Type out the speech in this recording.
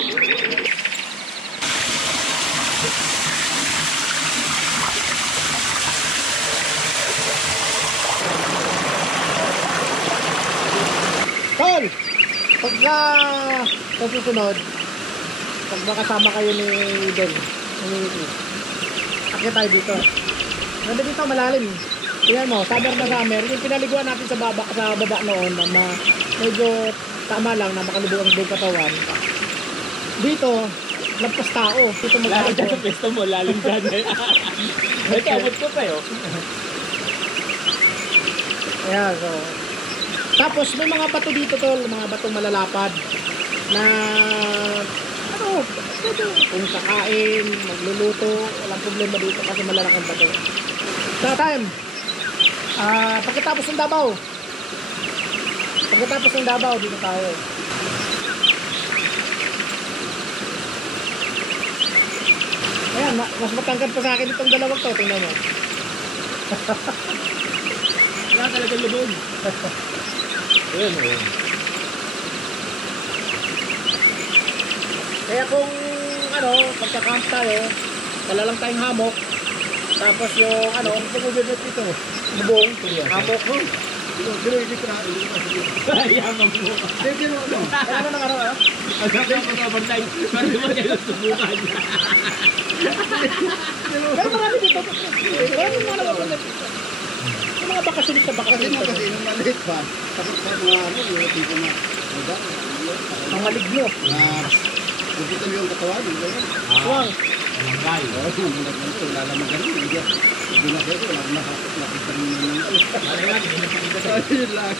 Tol, pagka sa susunod, pag makasama kayo ni Den, akit tayo dito. Nandito dito malalim. Tingnan mo, summer na summer, yung pinaliguan natin sa baba noon na medyo tama lang na makalubog ang buong katawan. Dito, lampas tao. Dito Lalo dyan sa pesto mo, lalim dyan. Ito, abot ko tayo. Ayan, so. Tapos may mga bato dito tol, mga batong malalapad na ano, kung kakain, magluluto, walang problema dito kasi malalaking bato. Sa time, pagkatapos ng Davao, dito tayo. Ayan, mas matangkad pa sa akin itong dalawang to, tingnan mo. Wala talagang lubog. Ayan, oh. Kaya kung ano, pagka-camp tayo, wala lang tayong hamok. Tapos yung ano, pag-ubibit ito, bubong, hamok mo. Pero hindi ko na yaman mo. Ano nang ano? Agad ako sa overnight. Paano mo kayo subukan? Pero marami dito. Yung mga nag-overnight dito. Yung mga bakasunit sa bakasunit. Kasi nung maliit pa, takot sa mga ano, yung tipo na Ang maligno. Gugutom yung katawan. Wang. Malanggal. Wala naman ganun. Hindi na pwede. Wala nakakita ng Malanggal, hindi na pakita sa Ayun lang.